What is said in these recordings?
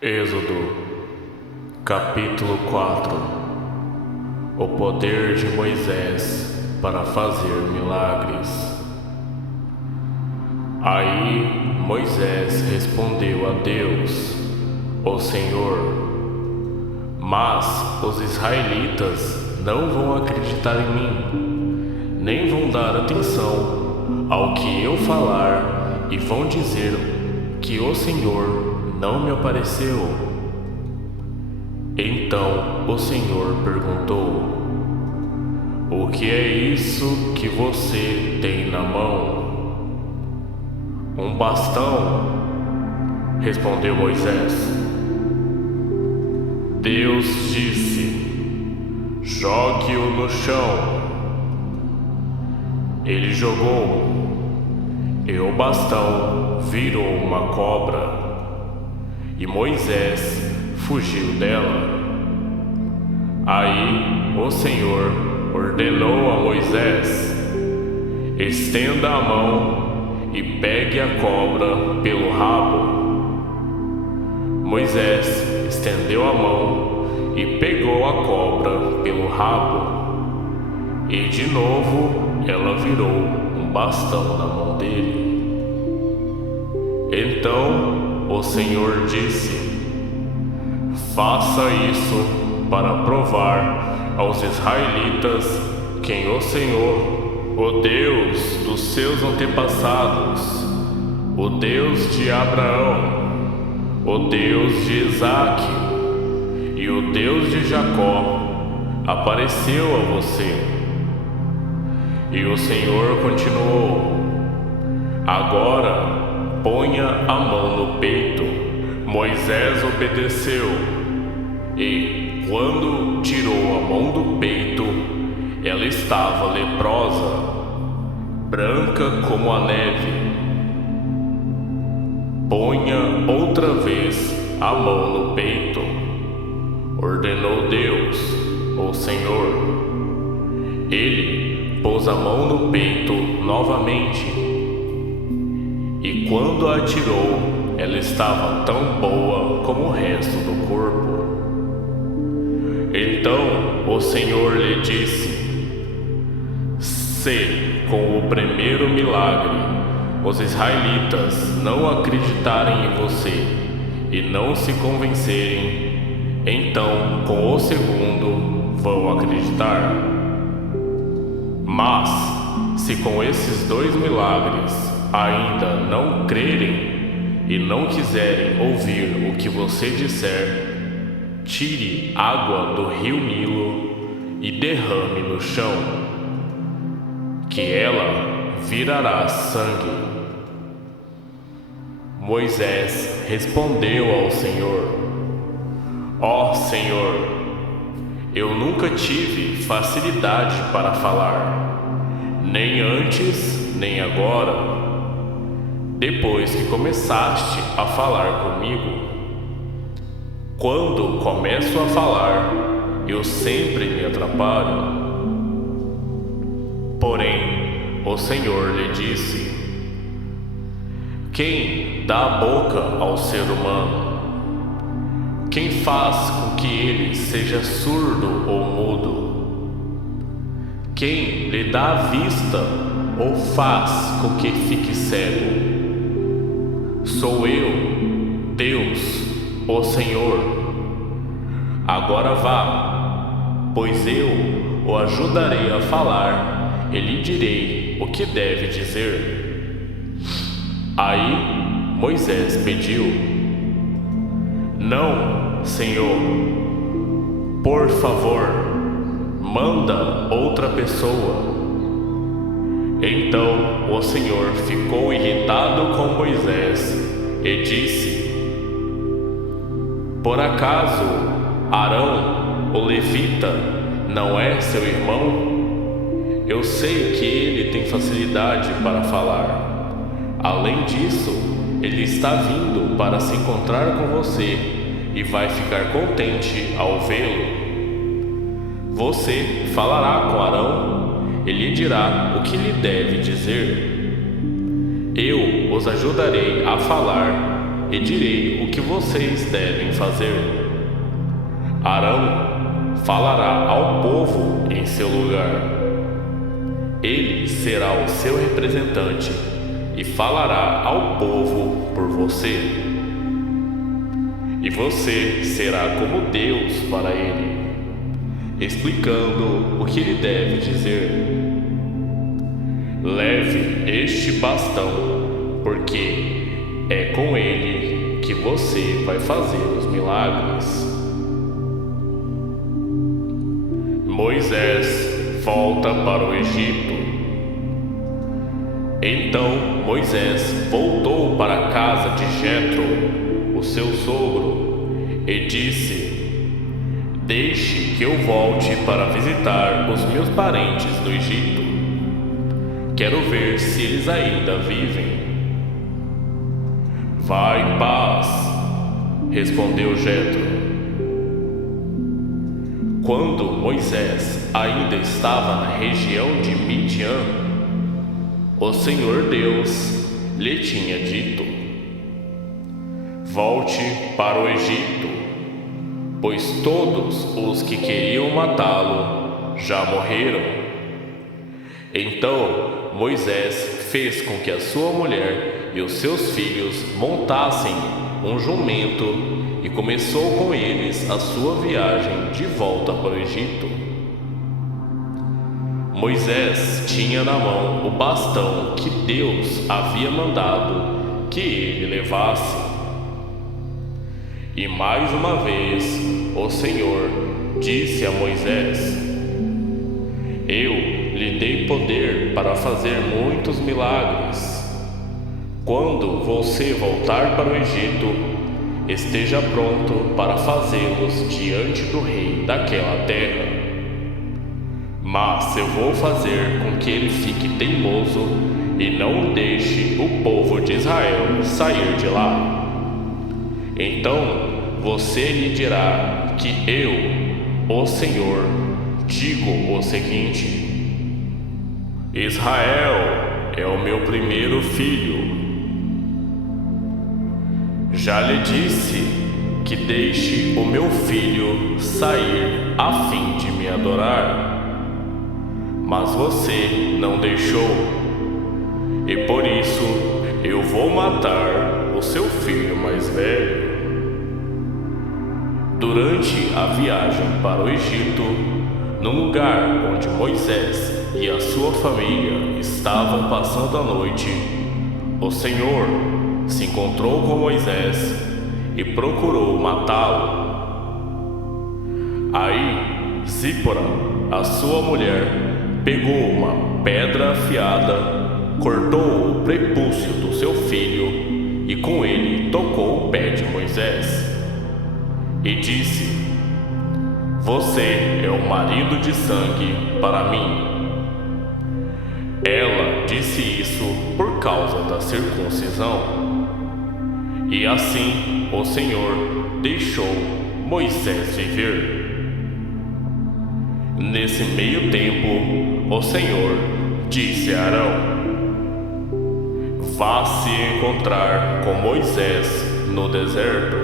Êxodo, capítulo 4. O poder de Moisés para fazer milagres. Aí Moisés respondeu a Deus, o Senhor: mas os israelitas não vão acreditar em mim, nem vão dar atenção ao que eu falar e vão dizer que o Senhor não me apareceu. Então o Senhor perguntou: o que é isso que você tem na mão? Um bastão, respondeu Moisés. Deus disse: jogue-o no chão. Ele jogou, e o bastão virou uma cobra, e Moisés fugiu dela. Aí o Senhor ordenou a Moisés: estenda a mão e pegue a cobra pelo rabo. Moisés estendeu a mão e pegou a cobra pelo rabo, e de novo ela virou um bastão na mão dele. Então o Senhor disse: faça isso para provar aos israelitas quem o Senhor, o Deus dos seus antepassados, o Deus de Abraão, o Deus de Isaque e o Deus de Jacó, apareceu a você. E o Senhor continuou: agora ponha a mão no peito. Moisés obedeceu, e quando tirou a mão do peito, ela estava leprosa, branca como a neve. Ponha outra vez a mão no peito, ordenou Deus, o Senhor. Ele pôs a mão no peito novamente, e quando a tirou, ela estava tão boa como o resto do corpo. Então o Senhor lhe disse: se com o primeiro milagre os israelitas não acreditarem em você e não se convencerem, então com o segundo vão acreditar. Mas se com esses 2 milagres ainda não crerem e não quiserem ouvir o que você disser, tire água do rio Nilo e derrame no chão, que ela virará sangue. Moisés respondeu ao Senhor: ó Senhor, eu nunca tive facilidade para falar, nem antes nem agora, depois que começaste a falar comigo. Quando começo a falar, eu sempre me atrapalho. Porém, o Senhor lhe disse: quem dá a boca ao ser humano? Quem faz com que ele seja surdo ou mudo? Quem lhe dá a vista ou faz com que fique cego? Sou eu, Deus, o Senhor. Agora vá, pois eu o ajudarei a falar e lhe direi o que deve dizer. Aí Moisés pediu: não, Senhor, por favor, manda outra pessoa. Então o Senhor ficou irritado com Moisés e disse: por acaso Arão, o levita, não é seu irmão? Eu sei que ele tem facilidade para falar. Além disso, ele está vindo para se encontrar com você e vai ficar contente ao vê-lo. Você falará com Arão e lhe dirá o que lhe deve dizer. Eu os ajudarei a falar e direi o que vocês devem fazer. Arão falará ao povo em seu lugar. Ele será o seu representante e falará ao povo por você. E você será como Deus para ele, explicando o que ele deve dizer. Leve este bastão, porque é com ele que você vai fazer os milagres. Moisés volta para o Egito. Então Moisés voltou para a casa de Jetro, o seu sogro, e disse: Deixe que eu volte para visitar os meus parentes no Egito. Quero ver se eles ainda vivem. Vá em paz, respondeu Jetro. Quando Moisés ainda estava na região de Midian, o Senhor Deus lhe tinha dito: Volte para o Egito, pois todos os que queriam matá-lo já morreram. Então Moisés fez com que a sua mulher e os seus filhos montassem um jumento e começou com eles a sua viagem de volta para o Egito. Moisés tinha na mão o bastão que Deus havia mandado que ele levasse. E mais uma vez o Senhor disse a Moisés: Eu lhe dei poder para fazer muitos milagres. Quando você voltar para o Egito, esteja pronto para fazê-los diante do rei daquela terra. Mas eu vou fazer com que ele fique teimoso e não deixe o povo de Israel sair de lá. Então você lhe dirá que eu, o Senhor, digo o seguinte: Israel é o meu primeiro filho. Já lhe disse que deixe o meu filho sair a fim de me adorar, mas você não deixou, e por isso eu vou matar o seu filho mais velho. Durante a viagem para o Egito, no lugar onde Moisés e a sua família estavam passando a noite, o Senhor se encontrou com Moisés e procurou matá-lo. Aí Zípora, a sua mulher, pegou uma pedra afiada, cortou o prepúcio do seu filho e com ele tocou o pé de Moisés e disse: Você é o marido de sangue para mim. Ela disse isso por causa da circuncisão. E assim o Senhor deixou Moisés viver. Nesse meio tempo, o Senhor disse a Arão: Vá se encontrar com Moisés no deserto.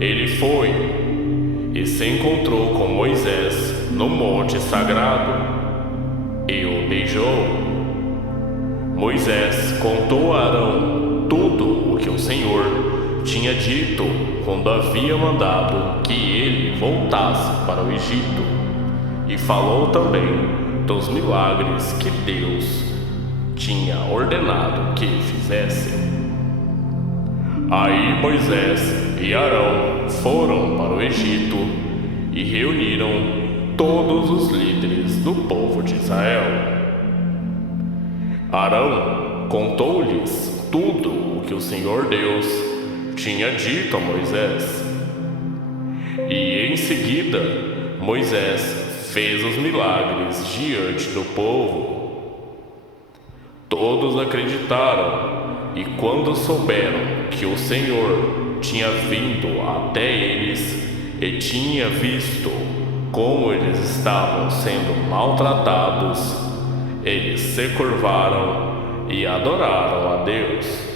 Ele foi e se encontrou com Moisés no monte sagrado e o beijou. Moisés contou a Arão tudo o que o Senhor tinha dito quando havia mandado que ele voltasse para o Egito, e falou também dos milagres que Deus tinha ordenado que fizesse. Aí Moisés e Arão foram para o Egito e reuniram todos os líderes do povo de Israel. Arão contou-lhes tudo o que o Senhor Deus tinha dito a Moisés. E em seguida Moisés fez os milagres diante do povo. Todos acreditaram, e quando souberam que o Senhor tinha vindo até eles e tinha visto como eles estavam sendo maltratados, eles se curvaram e adoraram a Deus.